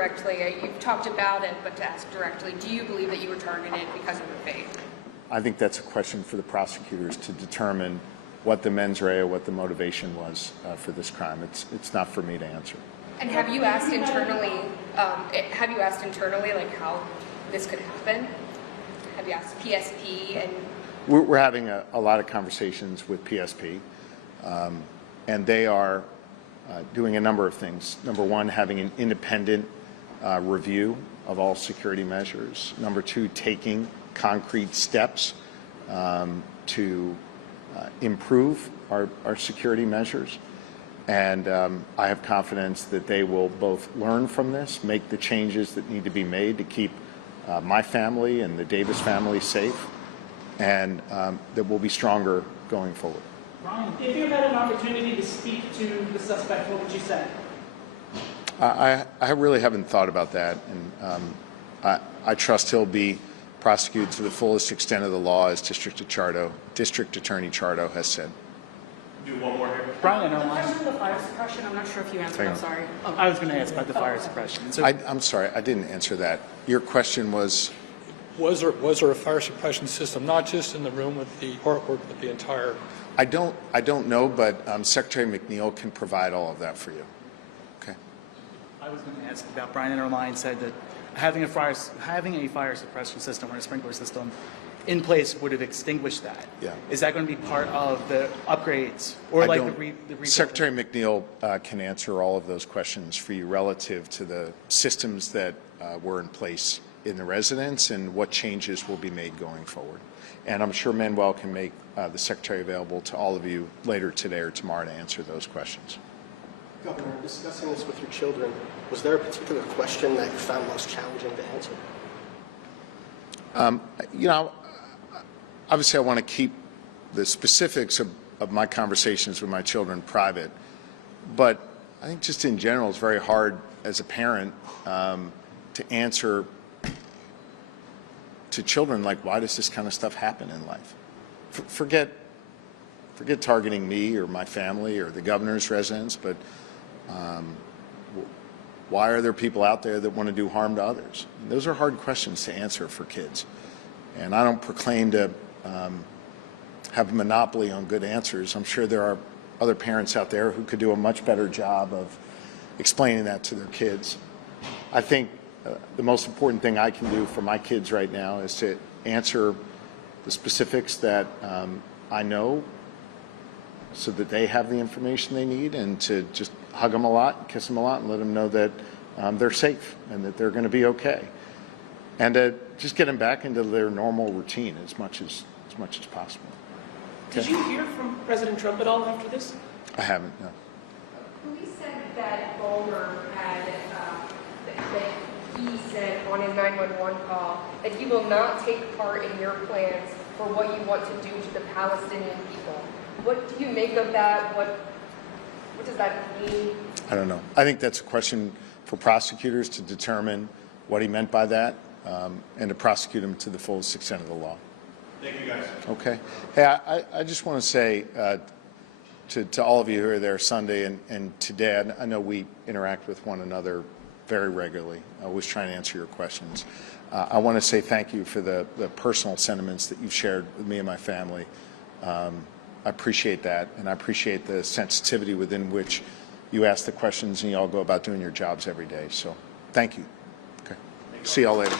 directly, you've talked about it, but to ask directly, do you believe that you were targeted because of your faith? I think that's a question for the prosecutors to determine what the mens rea, what the motivation was for this crime. It's not for me to answer. And have you asked internally? Like how this could happen? Have you asked PSP and? We're having a lot of conversations with PSP, and they are doing a number of things. Number one, having an independent review of all security measures. Number two, taking concrete steps to improve our security measures. And I have confidence that they will both learn from this, make the changes that need to be made to keep my family and the Davis family safe, and that we'll be stronger going forward. Brian, if you had an opportunity to speak to the suspect, what would you say? I really haven't thought about that, and I trust he'll be prosecuted to the fullest extent of the law, as District Attorney Chardo has said. Do one more here. Brian, the question of the fire suppression, I'm not sure if you answered. I'm sorry. Oh, I was going to ask about the fire suppression. So, I'm sorry, I didn't answer that. Your question was? Was there a fire suppression system, not just in the room with the artwork, but the entire? I don't know, but Secretary McNeil can provide all of that for you. Okay. I was going to ask about Brian Interline said that having a fire suppression system or a sprinkler system in place would have extinguished that. Yeah. Is that going to be part of the upgrades or like the rebuilding? Secretary McNeil can answer all of those questions for you relative to the systems that were in place in the residence and what changes will be made going forward. And I'm sure Manuel can make the Secretary available to all of you later today or tomorrow to answer those questions. Governor, discussing this with your children, was there a particular question that you found most challenging to answer? You know, obviously I want to keep the specifics of my conversations with my children private, but I think just in general it's very hard as a parent to answer to children like, why does this kind of stuff happen in life? Forget targeting me or my family or the governor's residence, but why are there people out there that want to do harm to others? And those are hard questions to answer for kids. And I don't proclaim to have a monopoly on good answers. I'm sure there are other parents out there who could do a much better job of explaining that to their kids. I think the most important thing I can do for my kids right now is to answer the specifics that I know so that they have the information they need, and to just hug them a lot, kiss them a lot, and let them know that they're safe and that they're going to be okay. And just get them back into their normal routine as much as possible. Okay? Did you hear from President Trump at all after this? I haven't, no. Police said that Bulmer had, that he said on his 911 call that he will not take part in your plans for what you want to do to the Palestinian people. What do you make of that? What does that mean? I don't know. I think that's a question for prosecutors to determine what he meant by that, and to prosecute him to the fullest extent of the law. Thank you, guys. Okay. Hey, I just want to say to all of you who are there Sunday and today, I know we interact with one another very regularly. I always try and answer your questions. I want to say thank you for the personal sentiments that you've shared with me and my family. I appreciate that, and I appreciate the sensitivity within which you ask the questions and you all go about doing your jobs every day. So thank you. Okay. See you all later.